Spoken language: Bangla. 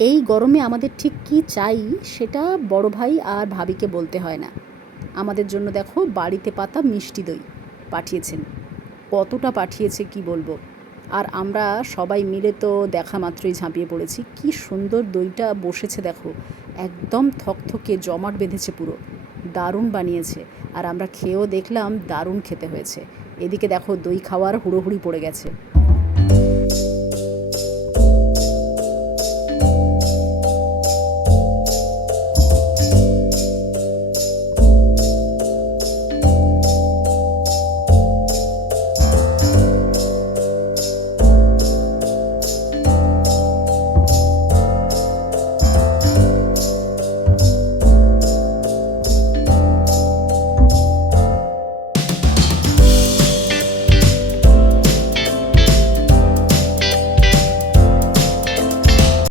এই গরমে আমাদের ঠিক কী চাই সেটা বড় ভাই আর ভাবিকে বলতে হয় না। আমাদের জন্য দেখো বাড়িতে পাতা মিষ্টি দই পাঠিয়েছেন। কতটা পাঠিয়েছে কি বলবো। আর আমরা সবাই মিলে তো দেখা মাত্রই ঝাঁপিয়ে পড়েছি। কি সুন্দর দইটা বসেছে দেখো, একদম থকথকে জমাট বেঁধেছে পুরো, দারুণ বানিয়েছে। আর আমরা খেয়েও দেখলাম দারুণ খেতে হয়েছে। এদিকে দেখো দই খাওয়ার হুড়োহুড়ি পড়ে গেছে।